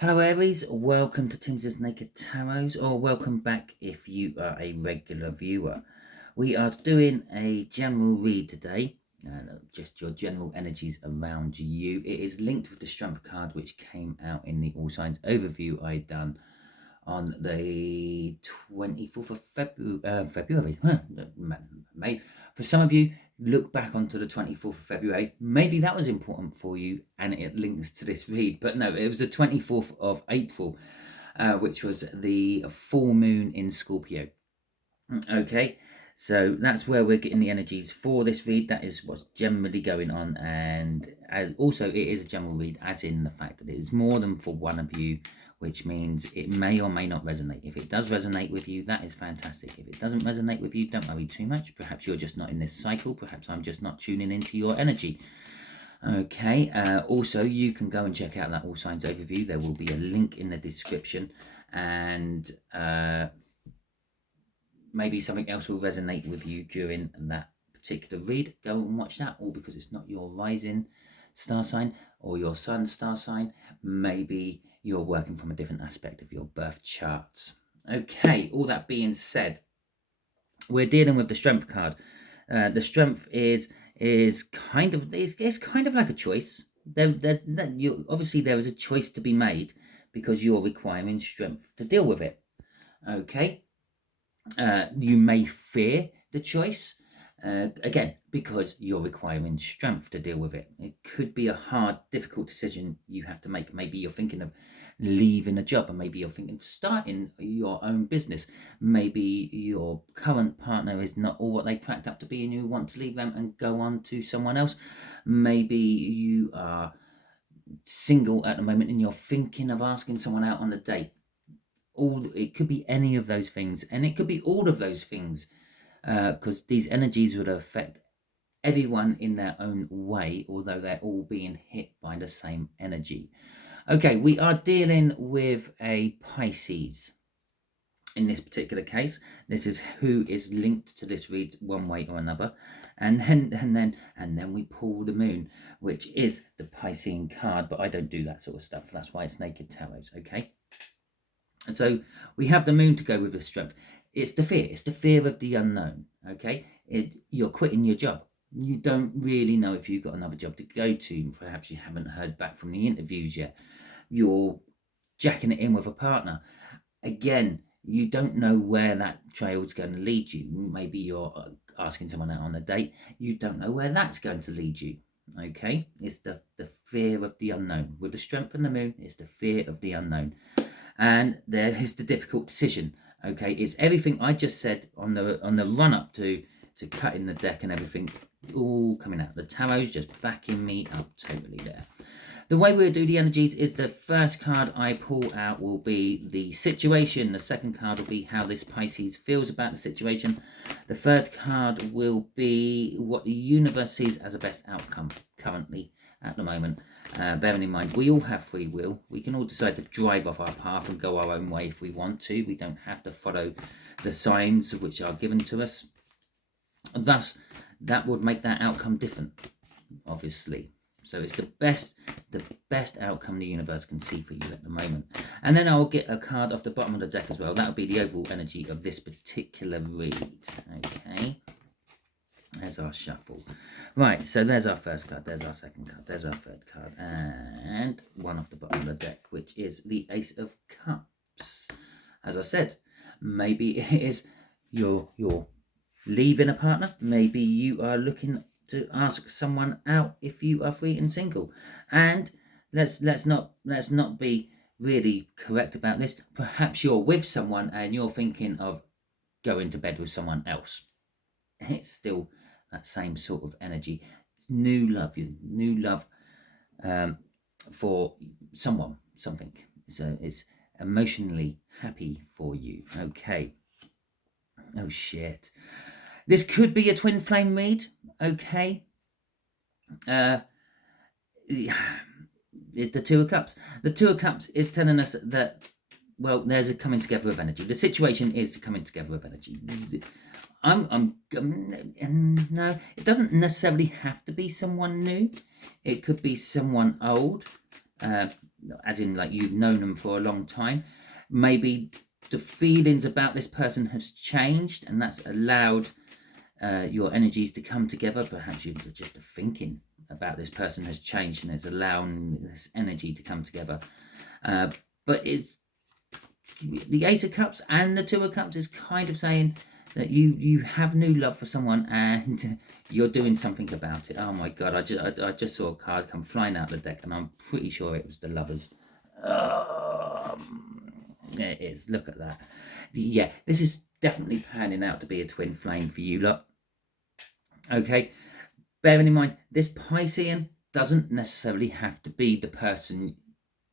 Hello Aries, welcome to Timsy Naked Tarot, or welcome back if you are a regular viewer. We are doing a general read today, just your general energies around you. It is linked with the Strength card which came out in the All Signs overview I done on the 24th of February. May. For some of you, look back onto the 24th of February. Maybe that was important for you and it links to this read. But no, it was the 24th of April, which was the full moon in Scorpio. Okay, so that's where we're getting the energies for this read. That is what's generally going on. And also, it is a general read, as in the fact that it is more than for one of you, which means it may or may not resonate. If it does resonate with you, that is fantastic. If it doesn't resonate with you, don't worry too much. Perhaps you're just not in this cycle. Perhaps I'm just not tuning into your energy. Okay, also you can go and check out that All Signs overview. There will be a link in the description, and maybe something else will resonate with you during that particular read. Go and watch that, all because it's not your rising star sign or your sun star sign. Maybe you're working from a different aspect of your birth charts. Okay, all that being said, we're dealing with the Strength card. The Strength is kind of like a choice. Obviously there is a choice to be made because you're requiring strength to deal with it. Okay, you may fear the choice. Again, because you're requiring strength to deal with it. It could be a hard, difficult decision you have to make. Maybe you're thinking of leaving a job, and maybe you're thinking of starting your own business. Maybe your current partner is not all what they cracked up to be and you want to leave them and go on to someone else. Maybe you are single at the moment and you're thinking of asking someone out on a date. It could be any of those things, and it could be all of those things, because these energies would affect everyone in their own way, although they're all being hit by the same energy. Okay, we are dealing with a Pisces in this particular case. This is who is linked to this read one way or another, and then we pull the moon, which is the Piscean card, but I don't do that sort of stuff. That's why it's Naked Tarot. Okay, and so we have the moon to go with the Strength. It's the fear. It's the fear of the unknown. Okay, you're quitting your job. You don't really know if you've got another job to go to. Perhaps you haven't heard back from the interviews yet. You're jacking it in with a partner. Again, you don't know where that trail is going to lead you. Maybe you're asking someone out on a date. You don't know where that's going to lead you. Okay, it's the fear of the unknown. With the Strength and the moon, it's the fear of the unknown. And there is the difficult decision. Okay, it's everything I just said on the run up to cutting the deck and everything, all coming out. The tarot's just backing me up totally there. The way we'll do the energies is the first card I pull out will be the situation. The second card will be how this Pisces feels about the situation. The third card will be what the universe sees as a best outcome currently at the moment. Bearing in mind, we all have free will. We can all decide to drive off our path and go our own way if we want to. We don't have to follow the signs which are given to us. Thus, that would make that outcome different, obviously. So it's the best outcome the universe can see for you at the moment. And then I'll get a card off the bottom of the deck as well. That'll be the overall energy of this particular read. Okay. There's our shuffle. Right, so there's our first card, there's our second card, there's our third card, and one off the bottom of the deck, which is the Ace of Cups. As I said, maybe it is you're leaving a partner. Maybe you are looking to ask someone out if you are free and single. And let's not be really correct about this. Perhaps you're with someone and you're thinking of going to bed with someone else. It's still that same sort of energy. It's new love for someone, something. So it's emotionally happy for you. Okay. Oh shit. This could be a twin flame read. Okay. It's the Two of Cups. The Two of Cups is telling us that, well, there's a coming together of energy. The situation is coming together of energy. No, it doesn't necessarily have to be someone new. It could be someone old. as in like you've known them for a long time. Maybe the feelings about this person has changed, and that's allowed your energies to come together. Perhaps you're just thinking about this person has changed, and it's allowing this energy to come together. But it's the Ace of Cups and the Two of Cups is kind of saying that you have new love for someone and you're doing something about it. Oh my God, I just saw a card come flying out of the deck, and I'm pretty sure it was the Lovers. There it is. Look at that. Yeah, this is definitely panning out to be a twin flame for you lot. Okay, bearing in mind, this Piscean doesn't necessarily have to be the person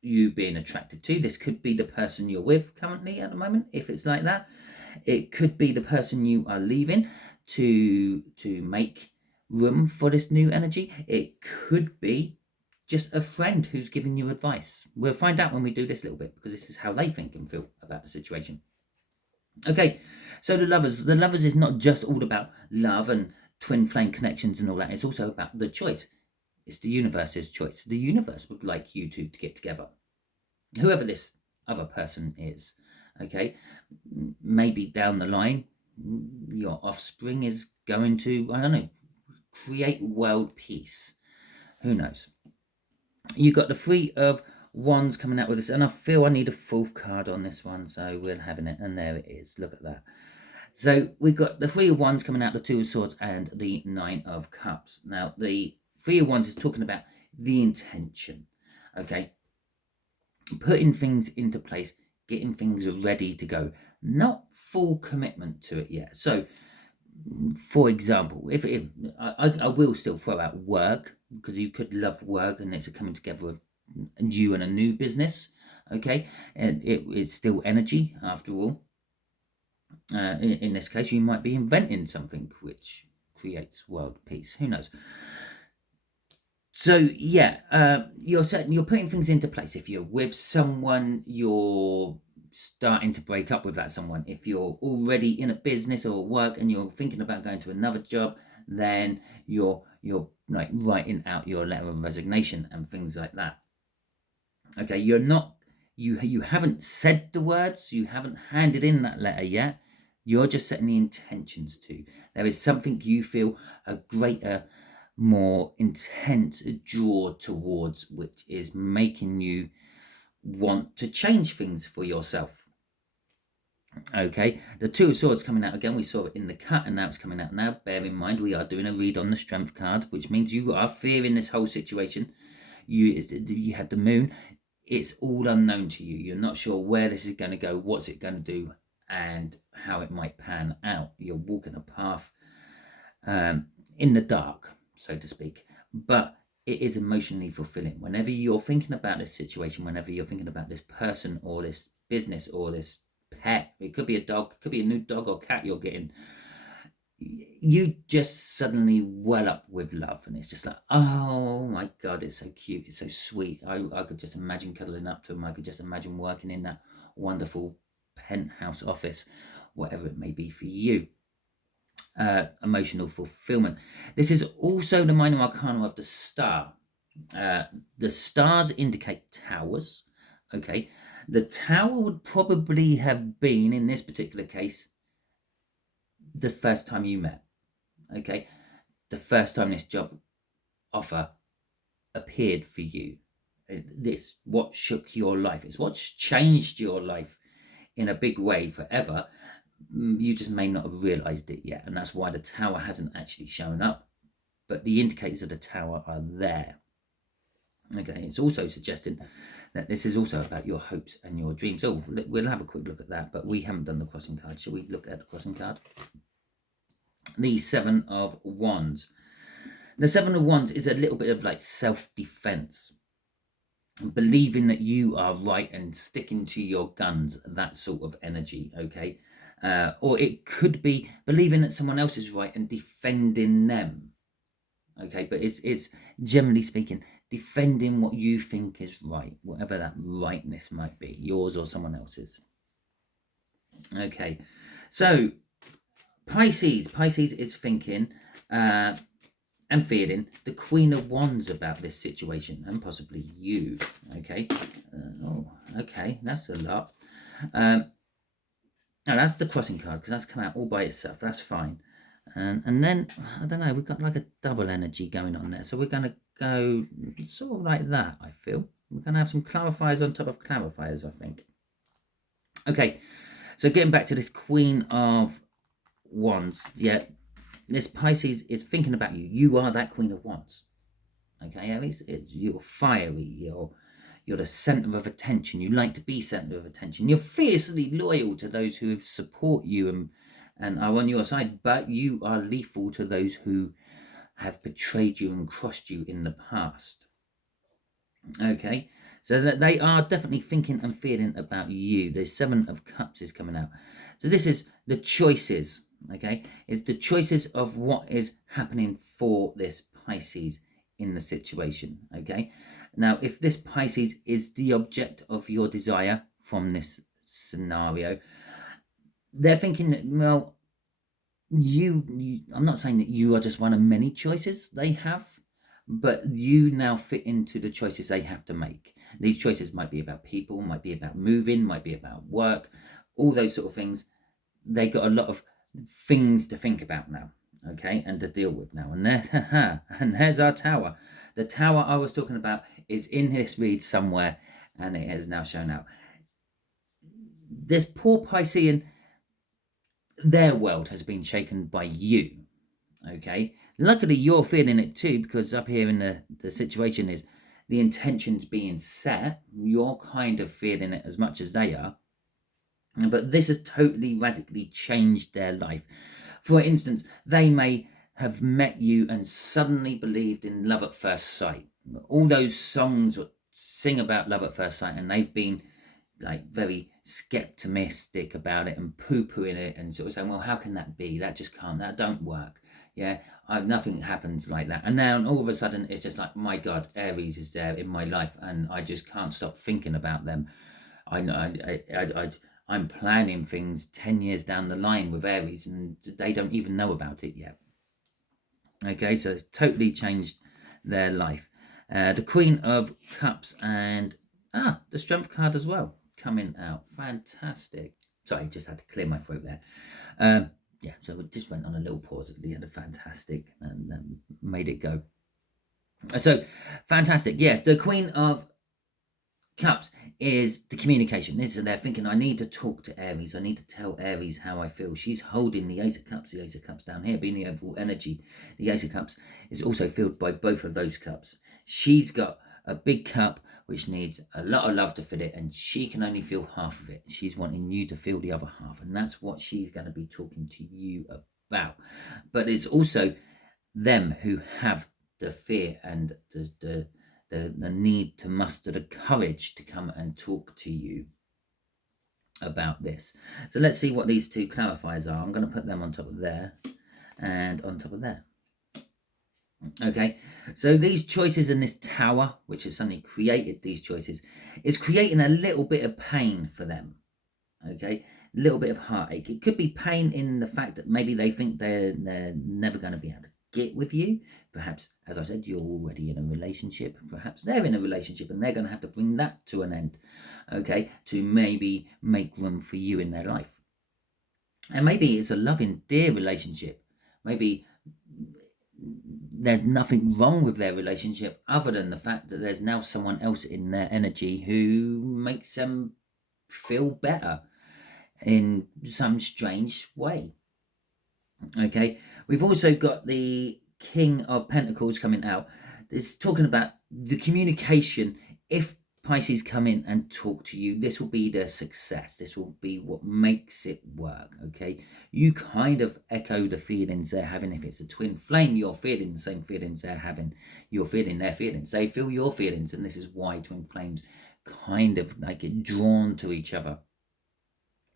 you being attracted to. This could be the person you're with currently at the moment, if it's like that. It could be the person you are leaving to make room for this new energy. It could be just a friend who's giving you advice. We'll find out when we do this a little bit, because this is how they think and feel about the situation. Okay, so the Lovers is not just all about love and twin flame connections and all that. It's also about the choice. It's the universe's choice. The universe would like you two to get together, whoever this other person is. Okay, maybe down the line your offspring is going to, I don't know, create world peace. Who knows? You got the Three of Wands coming out with this, and I feel I need a fourth card on this one, so we're having it, and there it is. Look at that. So we've got the Three of Wands coming out, the Two of Swords, and the Nine of Cups. Now the Three of Wands is talking about the intention. Okay, putting things into place, getting things ready to go, not full commitment to it yet. So for example, if I will still throw out work, because you could love work and it's a coming together of you and a new business. Okay, and it's still energy after all. In this case, you might be inventing something which creates world peace. Who knows? So yeah, you're putting things into place. If you're with someone, you're starting to break up with that someone. If you're already in a business or work and you're thinking about going to another job, then you're like writing out your letter of resignation and things like that. Okay, you're not, you haven't said the words, you haven't handed in that letter yet. You're just setting the intentions to. There is something you feel a greater, more intense draw towards, which is making you want to change things for yourself. Okay, the Two of Swords coming out again. We saw it in the cut, and now it's coming out now. Bear in mind, we are doing a read on the Strength card, which means you are fearing this whole situation. You had the Moon. It's all unknown to you. You're not sure where this is going to go, what's it going to do, and how it might pan out. You're walking a path in the dark, so to speak, but it is emotionally fulfilling. Whenever you're thinking about this situation, whenever you're thinking about this person or this business or this pet, it could be a dog, it could be a new dog or cat you're getting, you just suddenly well up with love, and it's just like, oh my God, it's so cute, it's so sweet. I could just imagine cuddling up to him. I could just imagine working in that wonderful penthouse office, whatever it may be for you. Emotional fulfillment. This is also the minor arcana of the Star. The stars indicate towers. Okay, the tower would probably have been, in this particular case, the first time you met. Okay, the first time this job offer appeared for you. This what shook your life. It's what's changed your life in a big way forever. You just may not have realized it yet, and that's why the tower hasn't actually shown up, but the indicators of the tower are there. Okay, it's also suggesting that this is also about your hopes and your dreams. Oh, we'll have a quick look at that, but we haven't done the crossing card. Shall we look at the crossing card? The Seven of Wands. The Seven of Wands is a little bit of like self-defense, believing that you are right and sticking to your guns, that sort of energy. Okay, or it could be believing that someone else is right and defending them. Okay, but it's generally speaking defending what you think is right, whatever that rightness might be, yours or someone else's. Okay, so Pisces is thinking and feeling the Queen of Wands about this situation, and possibly you. Okay. Oh, okay, that's a lot. Now that's the crossing card, because that's come out all by itself. That's fine. And then, I don't know, we've got like a double energy going on there. So we're going to go sort of like that, I feel. We're going to have some clarifiers on top of clarifiers, I think. Okay, so getting back to this Queen of Wands. Yeah, this Pisces is thinking about you. You are that Queen of Wands. Okay, Aries, you're fiery. You're the center of attention. You like to be center of attention. You're fiercely loyal to those who support you and are on your side, but you are lethal to those who have betrayed you and crossed you in the past. Okay, so that they are definitely thinking and feeling about you. The Seven of Cups is coming out. So this is the choices. Okay, it's the choices of what is happening for this Pisces in the situation. Okay, now if this Pisces is the object of your desire from this scenario, they're thinking that, well, I'm not saying that you are just one of many choices they have, but you now fit into the choices they have to make. These choices might be about people, might be about moving, might be about work, all those sort of things. They got a lot of things to think about now, okay, and to deal with now. And there, and there's our tower. The tower I was talking about is in this read somewhere, and it has now shown out. This poor Piscean, their world has been shaken by you. Okay, luckily you're feeling it too, because up here in the situation is the intentions being set. You're kind of feeling it as much as they are, but this has totally radically changed their life. For instance, they may have met you and suddenly believed in love at first sight. All those songs sing about love at first sight, and they've been like very skepticistic about it and poo-pooing it and sort of saying, well, how can that be? That just can't, that don't work. Yeah, nothing happens like that. And now all of a sudden it's just like, my God, Aries is there in my life and I just can't stop thinking about them. I'm planning things 10 years down the line with Aries and they don't even know about it yet. Okay, so it's totally changed their life. The Queen of Cups and the Strength card as well coming out. Fantastic. Sorry, just had to clear my throat there. Yeah, so we just went on a little pause at the end of fantastic and made it go. So fantastic. Yes, the Queen of Cups is the communication. They're thinking, I need to talk to Aries. I need to tell Aries how I feel. She's holding the Ace of Cups. The Ace of Cups down here being the overall energy. The Ace of Cups is also filled by both of those cups. She's got a big cup which needs a lot of love to fill it, and she can only feel half of it. She's wanting you to feel the other half, and that's what she's going to be talking to you about. But it's also them who have the fear and the need to muster the courage to come and talk to you about this. So let's see what these two clarifiers are. I'm going to put them on top of there and on top of there. Okay, so these choices in this tower, which has suddenly created these choices, is creating a little bit of pain for them. Okay, a little bit of heartache. It could be pain in the fact that maybe they think they're never going to be able to get with you. Perhaps, as I said, you're already in a relationship. Perhaps they're in a relationship and they're going to have to bring that to an end, okay, to maybe make room for you in their life. And maybe it's a loving, dear relationship. Maybe there's nothing wrong with their relationship other than the fact that there's now someone else in their energy who makes them feel better in some strange way. Okay, we've also got the King of Pentacles coming out. It's talking about the communication. If Pisces come in and talk to you, this will be the success. This will be what makes it work. Okay, you kind of echo the feelings they're having. If it's a twin flame, you're feeling the same feelings they're having. You're feeling their feelings. They feel your feelings, and this is why twin flames kind of like get drawn to each other.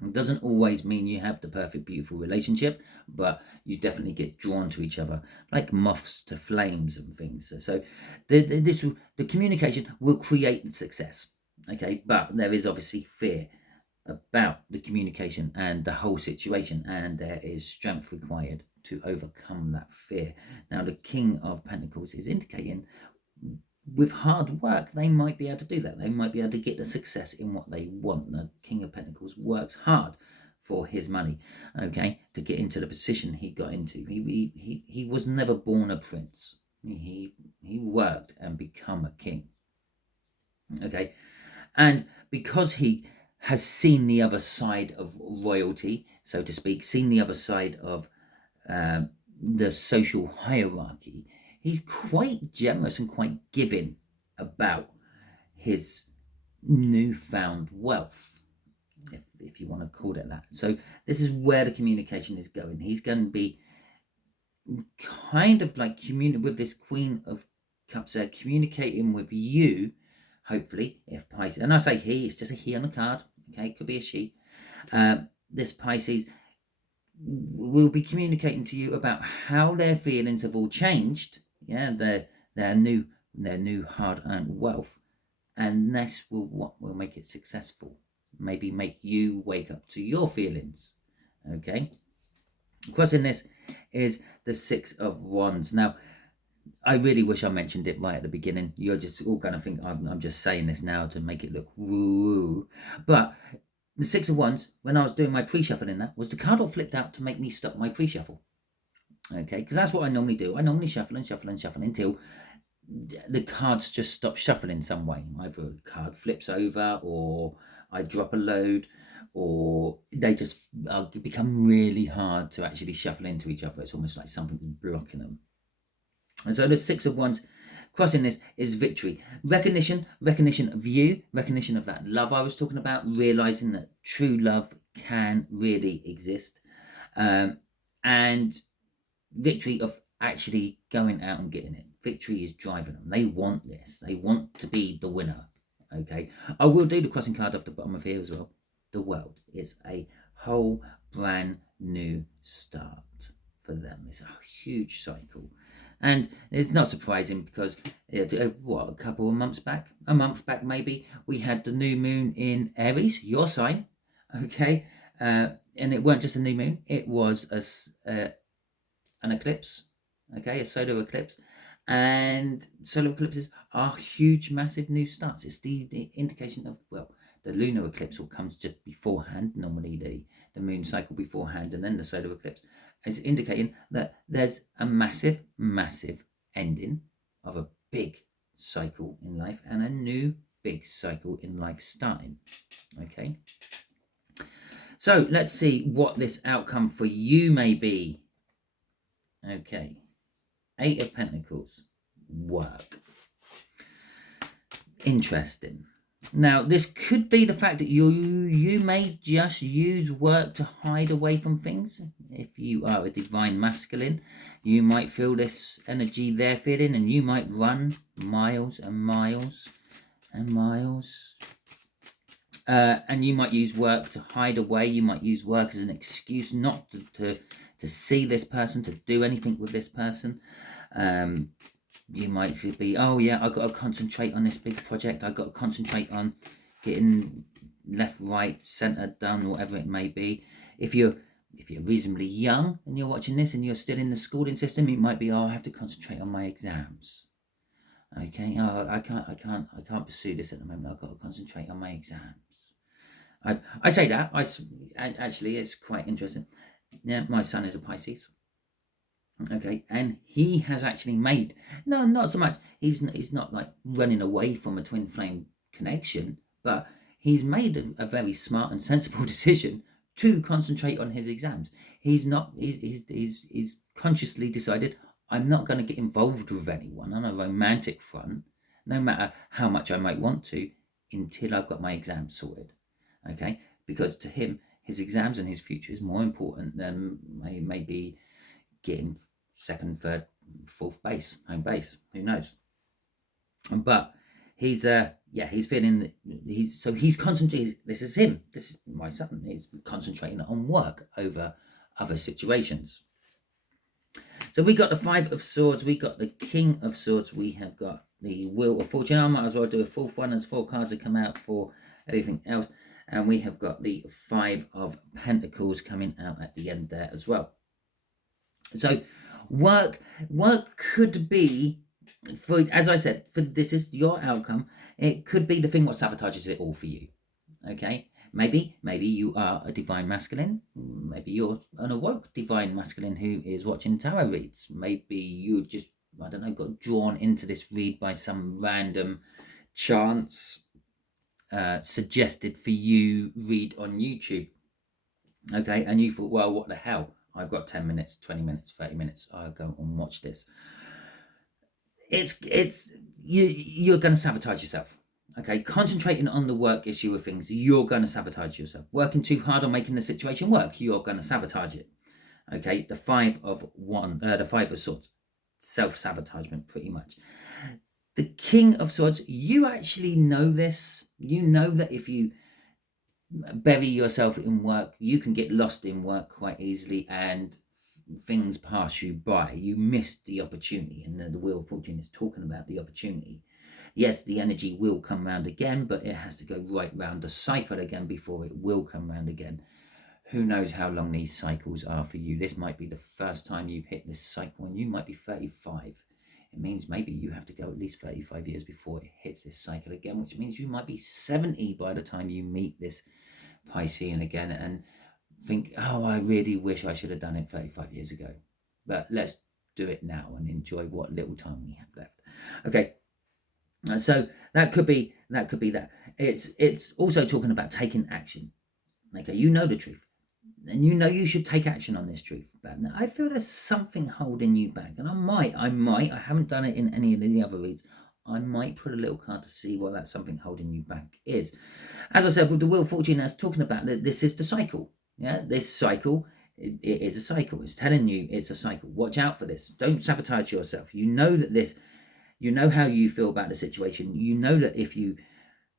It doesn't always mean you have the perfect, beautiful relationship, but you definitely get drawn to each other like moths to flames and things. So the communication will create the success, okay? But there is obviously fear about the communication and the whole situation, and there is strength required to overcome that fear. Now, the King of Pentacles is indicating with hard work, they might be able to do that. They might be able to get the success in what they want. The King of Pentacles works hard for his money, okay, to get into the position he got into. He was never born a prince. He worked and become a king, okay, and because he has seen the other side of royalty, so to speak, seen the other side of the social hierarchy, he's quite generous and quite giving about his newfound wealth, if you want to call it that. So this is where the communication is going. He's going to be kind of like with this Queen of Cups there, communicating with you, hopefully, if Pisces, and I say he, it's just a he on the card, okay, it could be a she. This Pisces will be communicating to you about how their feelings have all changed, yeah, their new hard-earned wealth, and this will what will make it successful, maybe make you wake up to your feelings, okay. Crossing this is the Six of Wands. Now, I really wish I mentioned it right at the beginning. You're just all going to think I'm just saying this now to make it look woo. But the Six of Wands, when I was doing my pre-shuffling, that was the card that flipped out to make me stop my pre-shuffle. Okay, because that's what I normally do. I normally shuffle and shuffle and shuffle until the cards just stop shuffling some way. Either a card flips over, or I drop a load, or they just become really hard to actually shuffle into each other. It's almost like something's blocking them. And so the Six of Wands crossing this is victory, recognition of you, recognition of that love I was talking about, realizing that true love can really exist, and victory of actually going out and getting it. Victory is driving them. They want this. They want to be the winner. Okay, I will do the crossing card off the bottom of here as well. The World is a whole brand new start for them. It's a huge cycle. And it's not surprising because, a couple of months back, a month back maybe, we had the new moon in Aries, your sign, okay? And it weren't just a new moon, it was an eclipse, okay, a solar eclipse. And solar eclipses are huge, massive new starts. It's the indication of, well, the lunar eclipse comes just beforehand, normally the moon cycle beforehand, and then the solar eclipse. It's indicating that there's a massive ending of a big cycle in life and a new big cycle in life starting. Okay. So let's see what this outcome for you may be. Okay. Eight of Pentacles. Work. Interesting. Now, this could be the fact that you may just use work to hide away from things. If you are a divine masculine, you might feel this energy they're feeling, and you might run miles and miles and miles. And you might use work to hide away. You might use work as an excuse not to see this person, to do anything with this person. You might be, oh yeah, I've got to concentrate on this big project. I've got to concentrate on getting left, right, centre done, whatever it may be. If you're reasonably young and you're watching this and you're still in the schooling system, it might be, oh, I have to concentrate on my exams. Okay, oh, I can't pursue this at the moment. I've got to concentrate on my exams. I say that. Actually, it's quite interesting. Yeah, my son is a Pisces. Okay, and he has actually made, no, not so much, he's not like running away from a twin flame connection, but he's made a very smart and sensible decision to concentrate on his exams. He's consciously decided, I'm not going to get involved with anyone on a romantic front, no matter how much I might want to, until I've got my exams sorted. Okay, because to him, his exams and his future is more important than maybe getting second, third, fourth base, home base. Who knows? But he's feeling he's concentrating. This is him. This is my son. He's concentrating on work over other situations. So we got the Five of Swords. We got the King of Swords. We have got the Wheel of Fortune. I might as well do a fourth one as 4 cards have come out for everything else. And we have got the Five of Pentacles coming out at the end there as well. So work could be, for, as I said, for this is your outcome, it could be the thing what sabotages it all for you. Okay, maybe you are a divine masculine, maybe you're an awoke divine masculine who is watching tarot reads, maybe you just, I don't know, got drawn into this read by some random chance suggested for you read on YouTube. Okay, and you thought, well, what the hell, I've got 10 minutes, 20 minutes, 30 minutes, I'll go and watch this. You're going to sabotage yourself. Okay, concentrating on the work issue of things, you're going to sabotage yourself. Working too hard on making the situation work, you're going to sabotage it. Okay, the five of swords, self-sabotagement, pretty much. The King of Swords, you actually know this. You know that if you bury yourself in work, you can get lost in work quite easily and things pass you by. You miss the opportunity, and the Wheel of Fortune is talking about the opportunity. Yes, the energy will come round again, but it has to go right round the cycle again before it will come round again. Who knows how long these cycles are for you? This might be the first time you've hit this cycle, and you might be 35. It means maybe you have to go at least 35 years before it hits this cycle again, which means you might be 70 by the time you meet this Piscean again and think, oh, I really wish I should have done it 35 years ago. But let's do it now and enjoy what little time we have left. Okay, so that could be that. It's also talking about taking action. Okay, you know the truth, and you know you should take action on this truth. But I feel there's something holding you back, and I haven't done it in any of the other reads. I might put a little card to see what that something holding you back is. As I said, with the Wheel of Fortune, that's talking about that this is the cycle. Yeah, this cycle, it is a cycle. It's telling you it's a cycle. Watch out for this. Don't sabotage yourself. You know that this, you know how you feel about the situation. You know that if you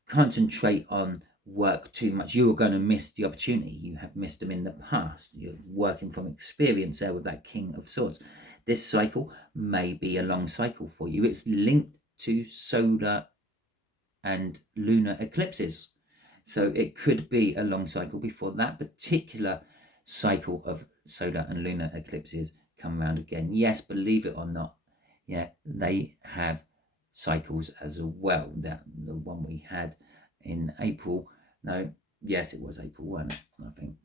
concentrate on work too much, you are going to miss the opportunity. You have missed them in the past. You're working from experience there with that King of Swords. This cycle may be a long cycle for you. It's linked to solar and lunar eclipses. So it could be a long cycle before that particular cycle of solar and lunar eclipses come around again. Yes, believe it or not, yeah, they have cycles as well. That the one we had in April, no, yes, it was April, wasn't it? I think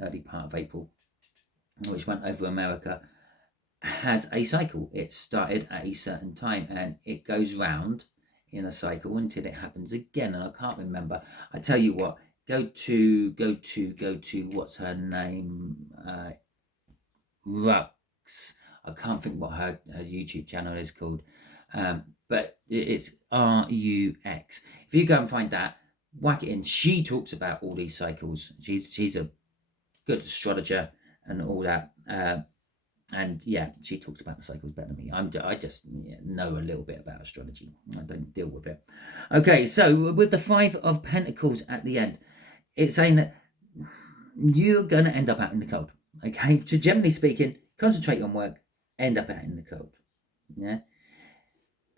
early part of April, which went over America, has a cycle. It started at a certain time and it goes round in a cycle until it happens again. And I can't remember. I tell you what, go to what's her name? Rux. I can't think what her YouTube channel is called. But it's RUX. If you go and find that, whack it in. She talks about all these cycles. She's a good astrologer and all that. And yeah, she talks about the cycles better than me. I just know a little bit about astrology. I don't deal with it. Okay, so with the Five of Pentacles at the end, it's saying that you're going to end up out in the cold. Okay, so generally speaking, concentrate on work, end up out in the cold. Yeah.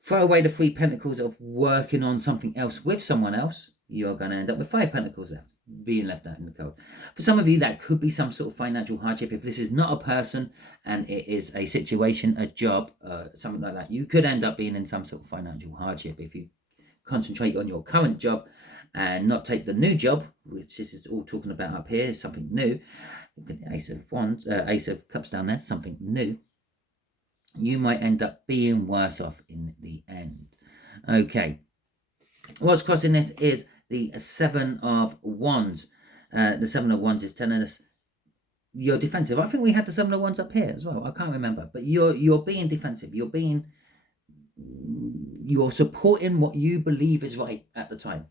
Throw away the Three Pentacles of working on something else with someone else, you're going to end up with Five Pentacles left, being left out in the cold. For some of you, that could be some sort of financial hardship. If this is not a person and it is a situation, a job, something like that, you could end up being in some sort of financial hardship if you concentrate on your current job and not take the new job, which this is all talking about up here, something new. The Ace of Wands, Ace of Cups down there, something new. You might end up being worse off in the end. Okay. What's crossing this is the Seven of Wands. The Seven of Wands is telling us you're defensive. I think we had the Seven of Wands up here as well. I can't remember. But you're being defensive. You're supporting what you believe is right at the time.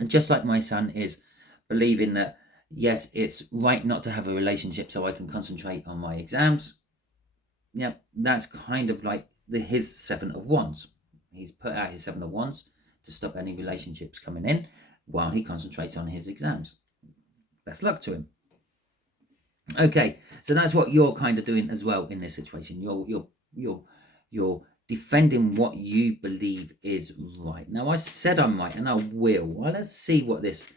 And just like my son is believing that, yes, it's right not to have a relationship so I can concentrate on my exams. Yeah, that's kind of like his Seven of Wands. He's put out his Seven of Wands to stop any relationships coming in while he concentrates on his exams. Best luck to him. Okay, so that's what you're kind of doing as well in this situation. You're defending what you believe is right. Now, I said I'm right, and I will. Well, let's see what this.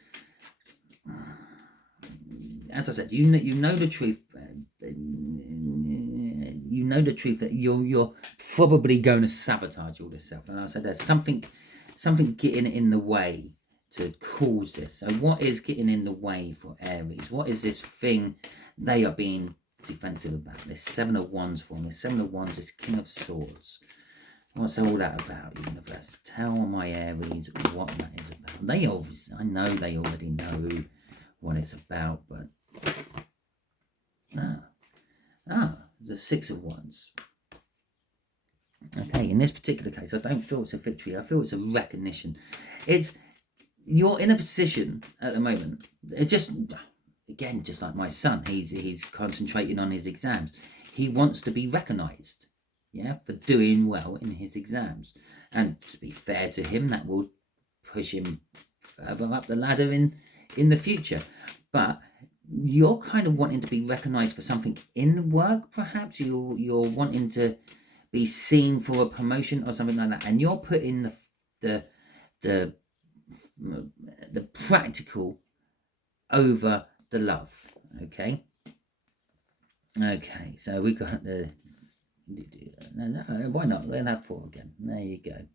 As I said, you know the truth. you know the truth that you're probably going to sabotage all this stuff. And I said there's something getting in the way to cause this. So what is getting in the way for Aries? What is this thing they are being defensive about? This Seven of Wands for me. Seven of Wands is King of Swords. What's all that about, universe? Tell my Aries what that is about. They obviously, I know they already know what it's about, but no. The Six of Wands. Okay, in this particular case, I don't feel it's a victory. I feel it's a recognition. You're in a position at the moment. It just like my son, he's concentrating on his exams. He wants to be recognised, for doing well in his exams. And to be fair to him, that will push him further up the ladder in the future. But you're kind of wanting to be recognised for something in work, perhaps. You're wanting to be seen for a promotion or something like that, and you're putting the practical over the love. Okay, so we got the no, why not? We'll have 4 again. There you go.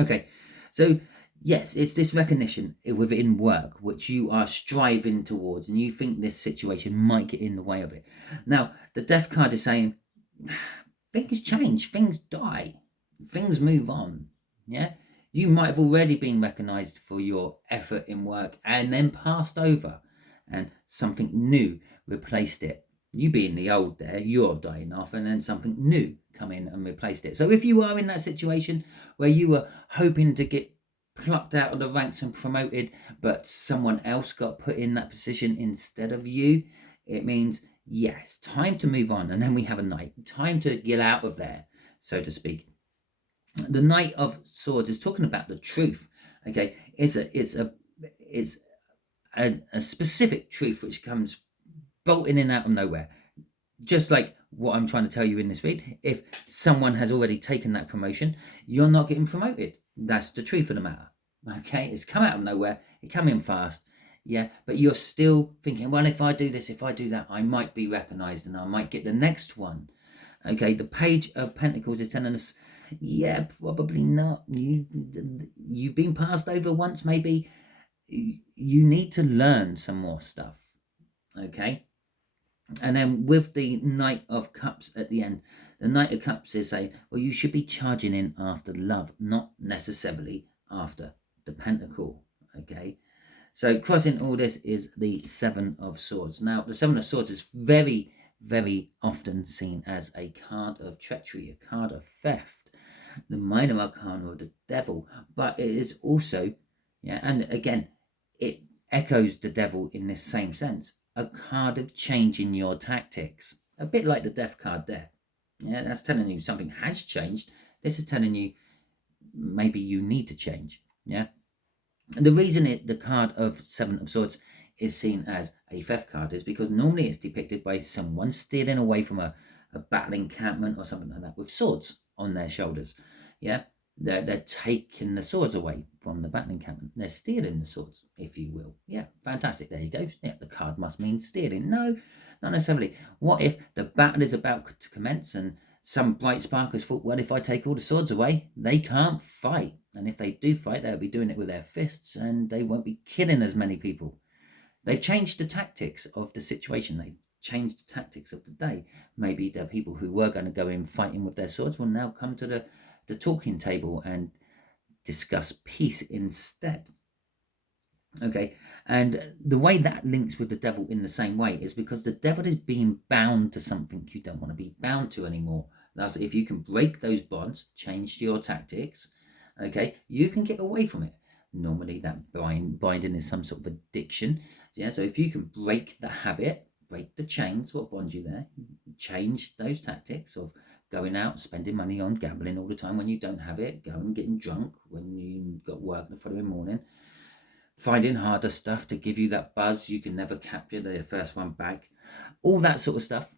Okay, so yes, it's this recognition within work which you are striving towards, and you think this situation might get in the way of it. Now, the Death card is saying things change, things die, things move on. You might have already been recognized for your effort in work and then passed over, and something new replaced it. You being the old there, you're dying off, and then something new come in and replaced it. So if you are in that situation where you were hoping to get plucked out of the ranks and promoted, but someone else got put in that position instead of you, it means, yes, time to move on. And then we have a Knight, time to get out of there, so to speak. The Knight of Swords is talking about the truth. Okay, it's a specific truth which comes bolting in out of nowhere. Just like what I'm trying to tell you in this read, if someone has already taken that promotion, you're not getting promoted. That's the truth of the matter. Okay, it's come out of nowhere, it come in fast, but you're still thinking, well, if I do this, if I do that, I might be recognized and I might get the next one. Okay, the Page of Pentacles is telling us, probably not. You've been passed over once, maybe. You need to learn some more stuff. Okay, and then with the Knight of Cups at the end, the Knight of Cups is saying, well, you should be charging in after love, not necessarily after the Pentacle. Okay, so crossing all this is the Seven of Swords. Now, the Seven of Swords is very, very often seen as a card of treachery, a card of theft, the minor arcana of the devil, but it is also, and again, it echoes the devil in this same sense, a card of changing your tactics, a bit like the Death card there. That's telling you something has changed. This is telling you maybe you need to change. And the reason the card of Seven of Swords is seen as a theft card is because normally it's depicted by someone stealing away from a battle encampment or something like that with swords on their shoulders. They're taking the swords away from the battle encampment. They're stealing the swords, if you will. Fantastic. There you go. The card must mean stealing. No, not necessarily. What if the battle is about to commence and some bright spark has thought, well, if I take all the swords away, they can't fight. And if they do fight, they'll be doing it with their fists and they won't be killing as many people. They've changed the tactics of the situation. They've changed the tactics of the day. Maybe the people who were going to go in fighting with their swords will now come to the talking table and discuss peace instead. Okay, and the way that links with the devil in the same way is because the devil is being bound to something you don't want to be bound to anymore. Thus, if you can break those bonds, change your tactics, okay, you can get away from it. Normally that binding is some sort of addiction. So if you can break the habit, break the chains, what bonds you there, change those tactics of going out, spending money on gambling all the time when you don't have it, going getting drunk when you've got work the following morning, finding harder stuff to give you that buzz you can never capture the first one back, all that sort of stuff.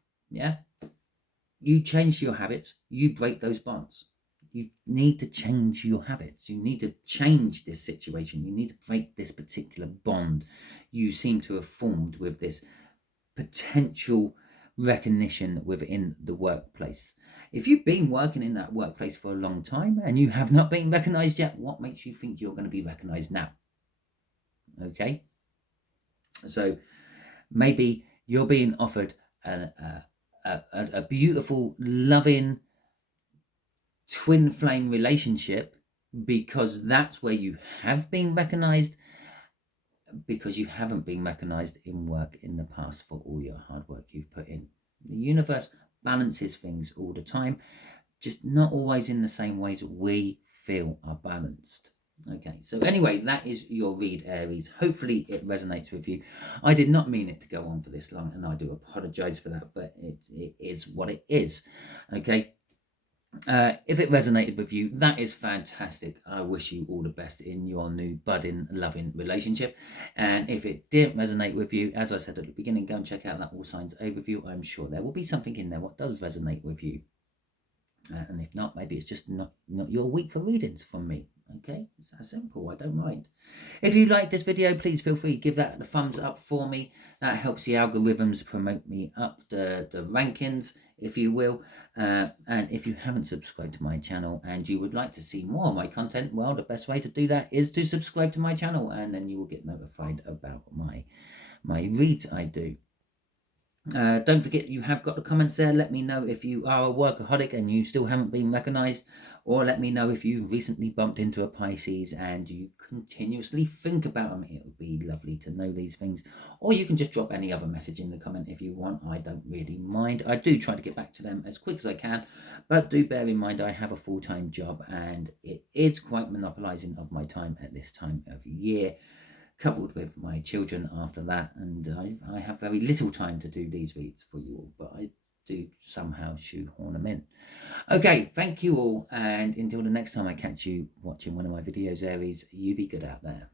You change your habits, you break those bonds. You need to change your habits. You need to change this situation. You need to break this particular bond you seem to have formed with this potential recognition within the workplace. If you've been working in that workplace for a long time and you have not been recognized yet, what makes you think you're going to be recognized now? Okay, so maybe you're being offered a beautiful, loving twin flame relationship because that's where you have been recognized, because you haven't been recognized in work in the past for all your hard work you've put in. The universe balances things all the time, just not always in the same ways we feel are balanced. Okay, so anyway, that is your read, Aries. Hopefully it resonates with you. I did not mean it to go on for this long, and I do apologize for that, but it is what it is. Okay, if it resonated with you, that is fantastic. I wish you all the best in your new budding, loving relationship. And if it didn't resonate with you, as I said at the beginning, go and check out that All Signs overview. I'm sure there will be something in there what does resonate with you. And if not, maybe it's just not your week for readings from me. Okay, it's that simple. I don't mind. If you like this video, please feel free to give that the thumbs up for me. That helps the algorithms promote me up the rankings, if you will. And if you haven't subscribed to my channel and you would like to see more of my content, well, the best way to do that is to subscribe to my channel, and then you will get notified about my reads I do. Don't forget you have got the comments there. Let me know if you are a workaholic and you still haven't been recognized, or let me know if you recently bumped into a Pisces and you continuously think about them. It would be lovely to know these things. Or you can just drop any other message in the comment if you want. I don't really mind. I do try to get back to them as quick as I can, but do bear in mind I have a full-time job and it is quite monopolizing of my time at this time of year, coupled with my children after that, and I have very little time to do these reads for you all, but I do somehow shoehorn them in. Okay, thank you all, and until the next time I catch you watching one of my videos, Aries, you be good out there.